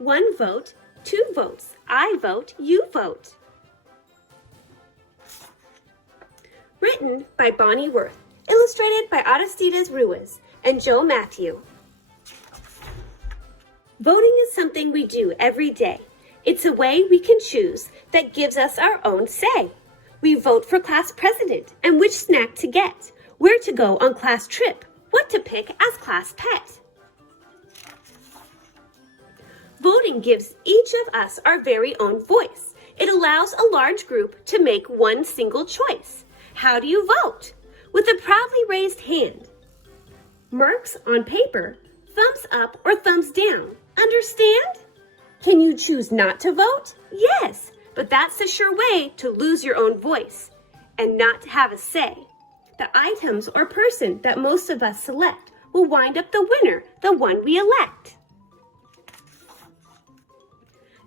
One vote, two votes. I vote, you vote. Written by Bonnie Worth. Illustrated by Aristides Ruiz and Joe Mathieu. Voting is something we do every day. It's a way we can choose that gives us our own say. We vote for class president and which snack to get, where to go on class trip, what to pick as class pet. Voting gives each of us our very own voice. It allows a large group to make one single choice. How do you vote? With a proudly raised hand. Marks on paper, thumbs up or thumbs down. Understand? Can you choose not to vote? Yes, but that's the sure way to lose your own voice and not to have a say. The items or person that most of us select will wind up the winner, the one we elect.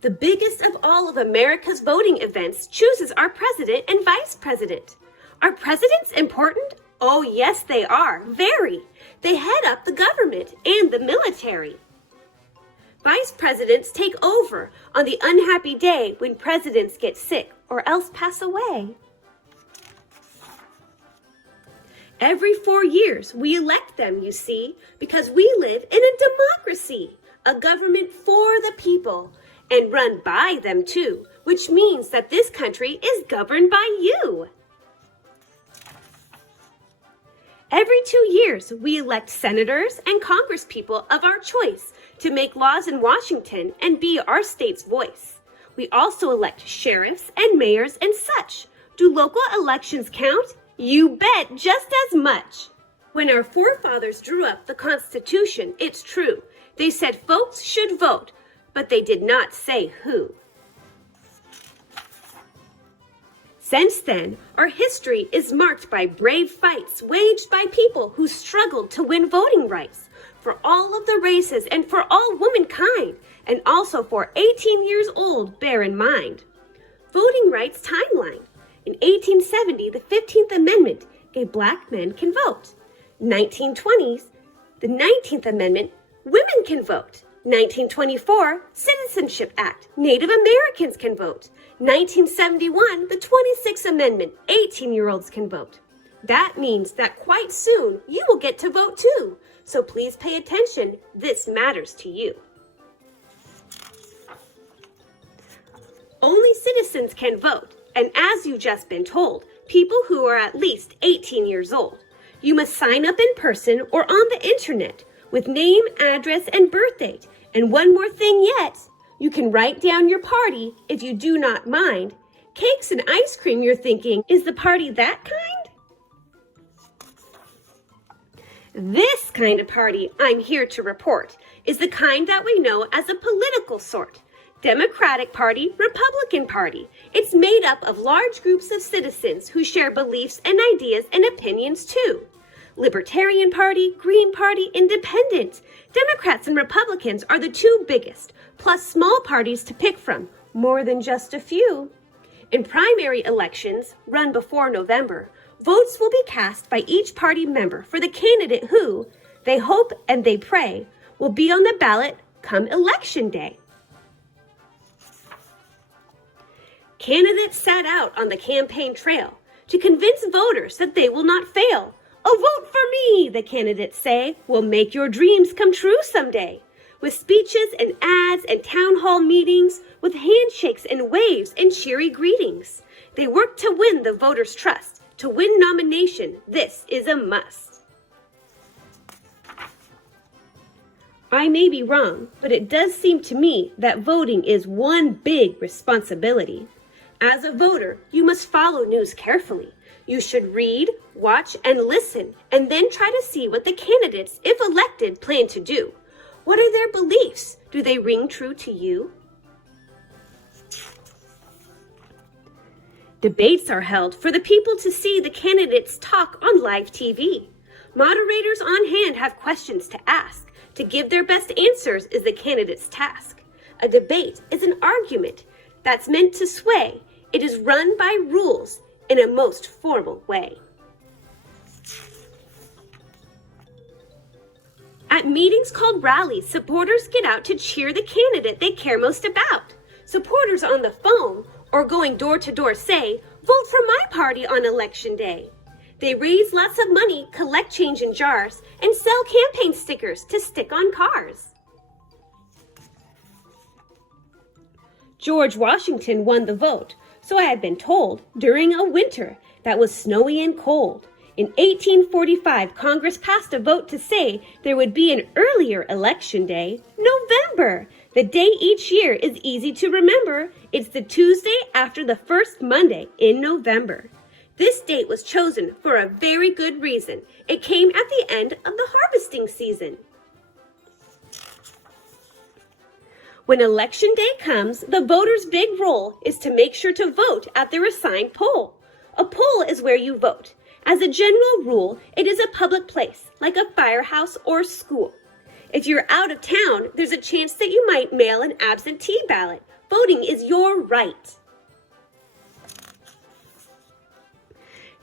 The biggest of all of America's voting events chooses our president and vice president. Are presidents important? Oh, yes, they are. Very. They head up the government and the military. Vice presidents take over on the unhappy day when presidents get sick or else pass away. Every 4 years, we elect them, you see, because we live in a democracy, a government for the people, and run by them too, which means that this country is governed by you. Every 2 years, we elect senators and congresspeople of our choice to make laws in Washington and be our state's voice. We also elect sheriffs and mayors and such. Do local elections count? You bet, just as much. When our forefathers drew up the Constitution, it's true. They said folks should vote, but they did not say who. Since then, our history is marked by brave fights waged by people who struggled to win voting rights for all of the races and for all womankind, and also for 18 years old, bear in mind. Voting rights timeline. In 1870, the 15th Amendment gave black men can vote. 1920s, the 19th Amendment, women can vote. 1924, Citizenship Act, Native Americans can vote. 1971, the 26th Amendment, 18-year-olds can vote. That means that quite soon you will get to vote too. So please pay attention. This matters to you. Only citizens can vote, and as you've just been told, people who are at least 18 years old. You must sign up in person or on the internet with name, address, and birth date. And one more thing yet, you can write down your party if you do not mind. Cakes and ice cream, you're thinking, is the party that kind? This kind of party I'm here to report is the kind that we know as a political sort. Democratic Party, Republican Party. It's made up of large groups of citizens who share beliefs and ideas and opinions too. Libertarian Party, Green Party, Independent. Democrats and Republicans are the two biggest, plus small parties to pick from, more than just a few. In primary elections, run before November, votes will be cast by each party member for the candidate who, they hope and they pray, will be on the ballot come Election Day. Candidates set out on the campaign trail to convince voters that they will not fail. A vote for me, the candidates say, will make your dreams come true someday. With speeches and ads and town hall meetings, with handshakes and waves and cheery greetings. They work to win the voters' trust. To win nomination, this is a must. I may be wrong, but it does seem to me that voting is one big responsibility. As a voter, you must follow news carefully. You should read, watch, and listen, and then try to see what the candidates, if elected, plan to do. What are their beliefs? Do they ring true to you? Debates are held for the people to see the candidates talk on live TV. Moderators on hand have questions to ask. To give their best answers is the candidate's task. A debate is an argument that's meant to sway. It is run by rules in a most formal way. At meetings called rallies, supporters get out to cheer the candidate they care most about. Supporters on the phone or going door to door say, "Vote for my party on election day." They raise lots of money, collect change in jars, and sell campaign stickers to stick on cars. George Washington won the vote, so I have been told, during a winter that was snowy and cold. In 1845, Congress passed a vote to say there would be an earlier election day, November. The day each year is easy to remember. It's the Tuesday after the first Monday in November. This date was chosen for a very good reason. It came at the end of the harvesting season. When election day comes, the voter's big role is to make sure to vote at their assigned poll. A poll is where you vote. As a general rule, it is a public place, like a firehouse or school. If you're out of town, there's a chance that you might mail an absentee ballot. Voting is your right.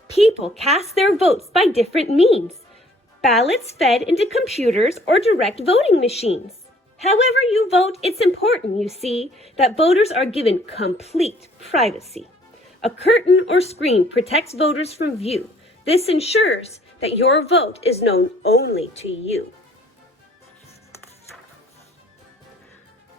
People cast their votes by different means. Ballots fed into computers or direct voting machines. However you vote, it's important, you see, that voters are given complete privacy. A curtain or screen protects voters from view. This ensures that your vote is known only to you.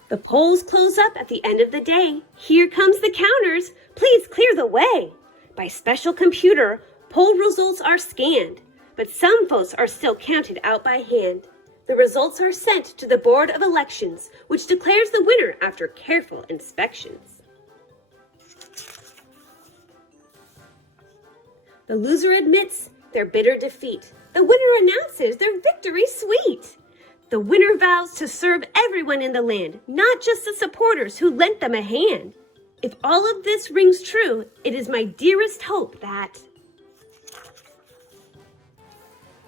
The polls close up at the end of the day. Here comes the counters. Please clear the way. By special computer, poll results are scanned, but some votes are still counted out by hand. The results are sent to the Board of Elections, which declares the winner after careful inspections. The loser admits their bitter defeat. The winner announces their victory sweet. The winner vows to serve everyone in the land, not just the supporters who lent them a hand. If all of this rings true, it is my dearest hope that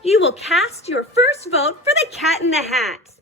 you will cast your first vote for the Cat in the Hat.